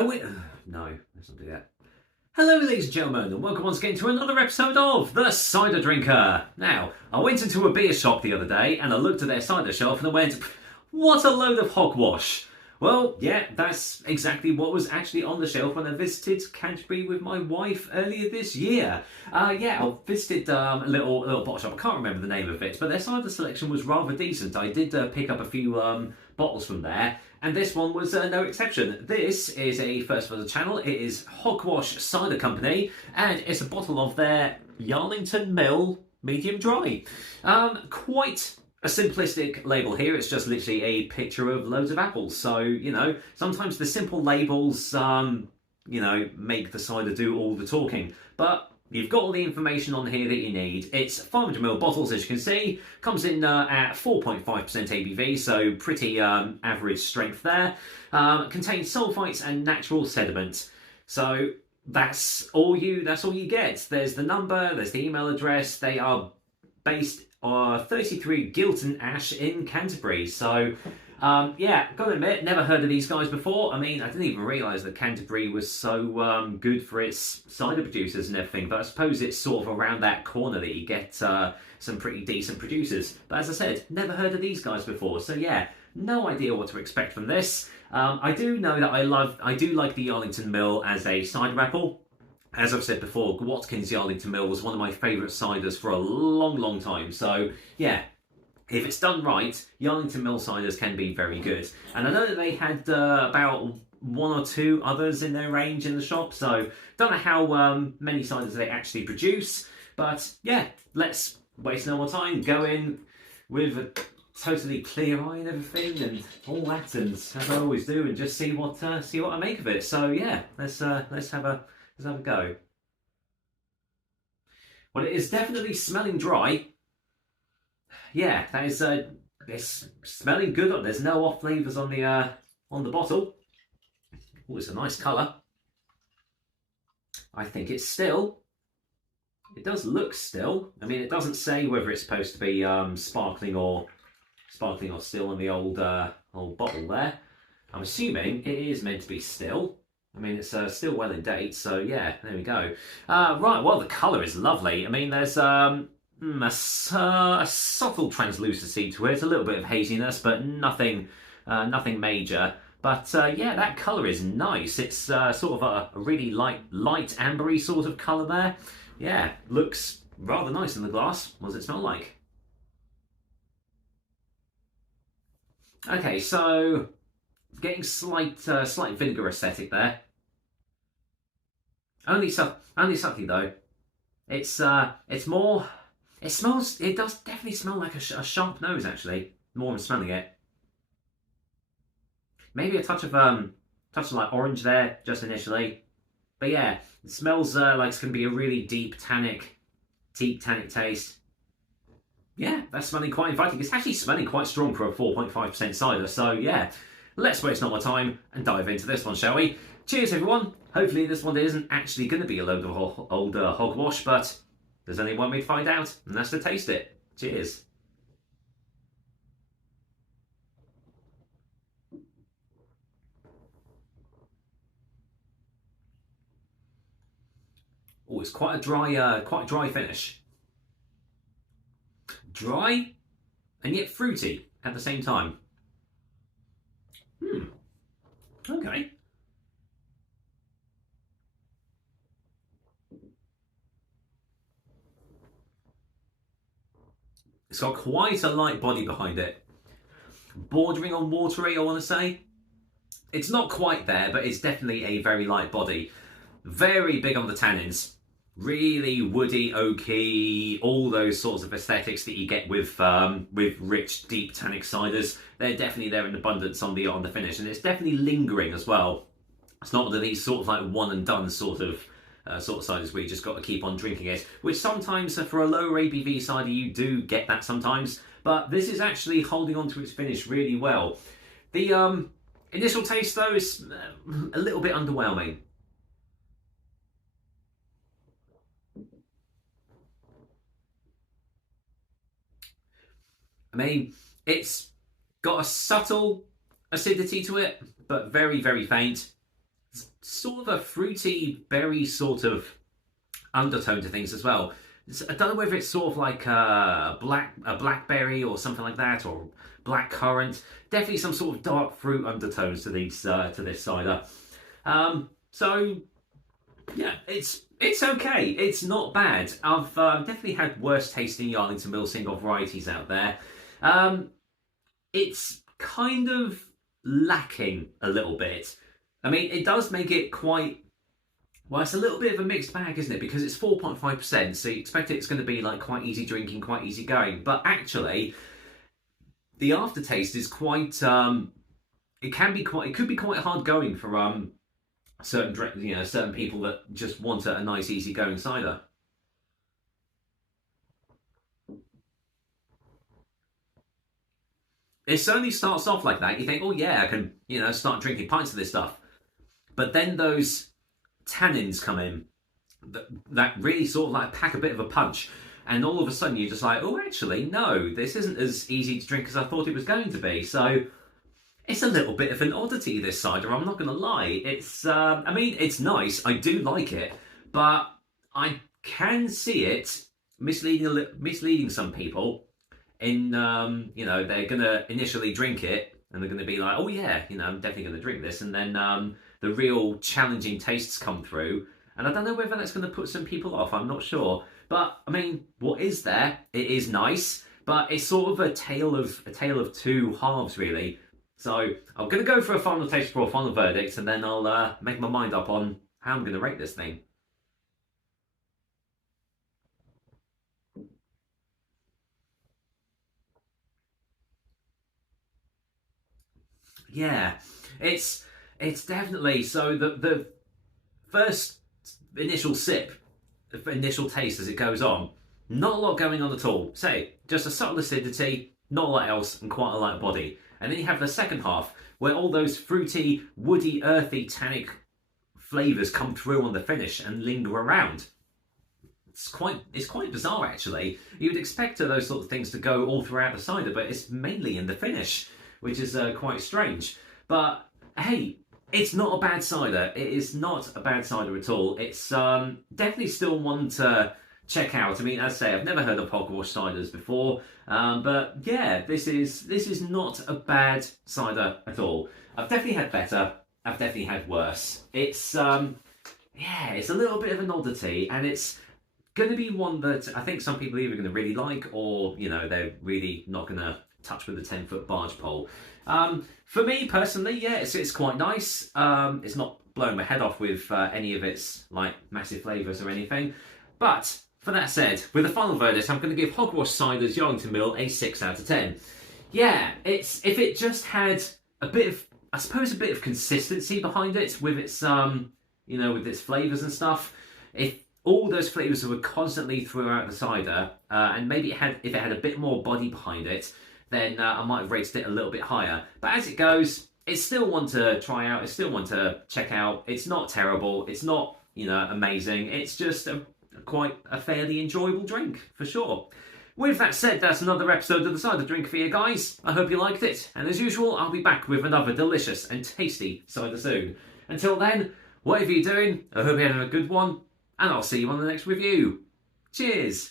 No, let's not do that. Hello, ladies and gentlemen, and welcome once again to another episode of The Cider Drinker. Now, I went into a beer shop the other day and I looked at their cider shelf and I went, what a load of hogwash. Well, yeah, that's exactly what was actually on the shelf when I visited Canterbury with my wife earlier this year. I visited a little bottle shop. I can't remember the name of it, but their cider selection was rather decent. I did pick up a few bottles from there, and this one was no exception. This is a first for the channel. It is Hogwash Cider Company, and it's a bottle of their Yarlington Mill Medium Dry. Quite a simplistic label here. It's just literally a picture of loads of apples. So, you know, sometimes the simple labels, make the cider do all the talking. But you've got all the information on here that you need. It's 500ml bottles, as you can see. Comes in at 4.5% ABV, so pretty average strength there. Contains sulfites and natural sediment. So that's all you get. There's the number, there's the email address. They are based 33 Gilton Ash in Canterbury. So, gotta admit, never heard of these guys before. I mean, I didn't even realise that Canterbury was so good for its cider producers and everything, but I suppose it's sort of around that corner that you get some pretty decent producers. But as I said, never heard of these guys before, so yeah, no idea what to expect from this. I do know that I do like the Yarlington Mill as a cider apple. As I've said before, Watkins Yarlington Mill was one of my favourite ciders for a long time. So, yeah, if it's done right, Yarlington Mill ciders can be very good. And I know that they had about one or two others in their range in the shop. So, don't know how many ciders they actually produce. But, yeah, let's waste no more time. Go in with a totally clear eye and everything and all that, and as I always do, and just see what I make of it. So, yeah, let's have a go. Well, it is definitely smelling dry. Yeah, that is it's smelling good. There's no off flavours on the bottle. Oh, it's a nice colour. I think it's still. It does look still. I mean, it doesn't say whether it's supposed to be sparkling or still in the old bottle there. I'm assuming it is meant to be still. I mean, it's still well in date, so yeah, there we go. Right, well, the colour is lovely. I mean, there's a subtle translucency to it, a little bit of haziness, but nothing major. But yeah, that colour is nice. It's sort of a really light ambery sort of colour there. Yeah, looks rather nice in the glass. What does it smell like? Okay, so getting slight vinegar aesthetic there. Only subtly though. It's more. It does definitely smell like a sharp nose actually. More than smelling it. Maybe a touch of like orange there just initially, but yeah, it smells like it's gonna be a really deep tannic taste. Yeah, that's smelling quite inviting. It's actually smelling quite strong for a 4.5% cider. So yeah, let's waste no more time and dive into this one, shall we? Cheers, everyone. Hopefully this one isn't actually going to be a load of old hogwash, but there's only one way to find out, and that's to taste it. Cheers. Oh, it's quite a dry finish. Dry and yet fruity at the same time. Okay. It's got quite a light body behind it. Bordering on watery, I want to say. It's not quite there, but it's definitely a very light body. Very big on the tannins. Really woody, oaky, all those sorts of aesthetics that you get with rich, deep tannic ciders. They're definitely there in abundance on the finish, and it's definitely lingering as well. It's not one of these sort of like one and done sort of ciders where you just got to keep on drinking it. Which sometimes for a lower ABV cider you do get that sometimes, but this is actually holding on to its finish really well. The initial taste though is a little bit underwhelming. I mean, it's got a subtle acidity to it, but very, very faint. sort of a fruity berry sort of undertone to things as well. I don't know whether it's sort of like a blackberry or something like that, or black currant. Definitely some sort of dark fruit undertones to these to this cider. So yeah, it's okay. It's not bad. I've definitely had worse tasting Yarlington Mill single varieties out there. It's kind of lacking a little bit. I mean, it does make it quite. Well, it's a little bit of a mixed bag, isn't it? Because it's 4.5%, so you expect it's going to be like quite easy drinking, quite easy going. But actually, the aftertaste is quite. It can be quite. It could be quite hard going for certain people that just want a nice, easy going cider. It certainly starts off like that. You think, oh yeah, I can, start drinking pints of this stuff. But then those tannins come in that really sort of like pack a bit of a punch, and all of a sudden you're just like, oh, actually, no, this isn't as easy to drink as I thought it was going to be. So it's a little bit of an oddity, this cider. I'm not going to lie. I mean, it's nice. I do like it, but I can see it misleading some people. They're going to initially drink it and they're going to be like, oh yeah, I'm definitely going to drink this, and then the real challenging tastes come through, and I don't know whether that's going to put some people off. I'm not sure, but I mean, what is there? It is nice, but it's sort of a tale of two halves, really. So I'm going to go for a final taste for a final verdict, and then I'll make my mind up on how I'm going to rate this thing. Yeah, it's definitely so. The first initial sip, the initial taste as it goes on, not a lot going on at all. Say, just a subtle acidity, not a lot else, and quite a light body. And then you have the second half, where all those fruity, woody, earthy, tannic flavours come through on the finish and linger around. It's quite bizarre, actually. You'd expect those sort of things to go all throughout the cider, but it's mainly in the finish, which is quite strange. But hey, it's not a bad cider. It is not a bad cider at all. It's definitely still one to check out. I mean, as I say, I've never heard of Hogwash ciders before, but yeah, this is not a bad cider at all. I've definitely had better. I've definitely had worse. It's it's a little bit of an oddity, and it's going to be one that I think some people are either going to really like, or they're really not going to touch with a 10-foot barge pole. For me personally, yeah, it's quite nice. It's not blowing my head off with any of its like massive flavours or anything. But for that said, with the final verdict, I'm going to give Hogwash Cider's Yarlington Mill a 6 out of 10. Yeah, if it just had a bit of, I suppose, a bit of consistency behind it with its with its flavours and stuff. If all those flavours were constantly throughout the cider, and maybe if it had a bit more body behind it, then I might have rated it a little bit higher. But as it goes, it's still one to try out. It's still one to check out. It's not terrible. It's not, amazing. It's just quite a fairly enjoyable drink, for sure. With that said, that's another episode of the Cider Drink for you guys. I hope you liked it. And as usual, I'll be back with another delicious and tasty cider soon. Until then, whatever you're doing, I hope you're having a good one. And I'll see you on the next review. Cheers!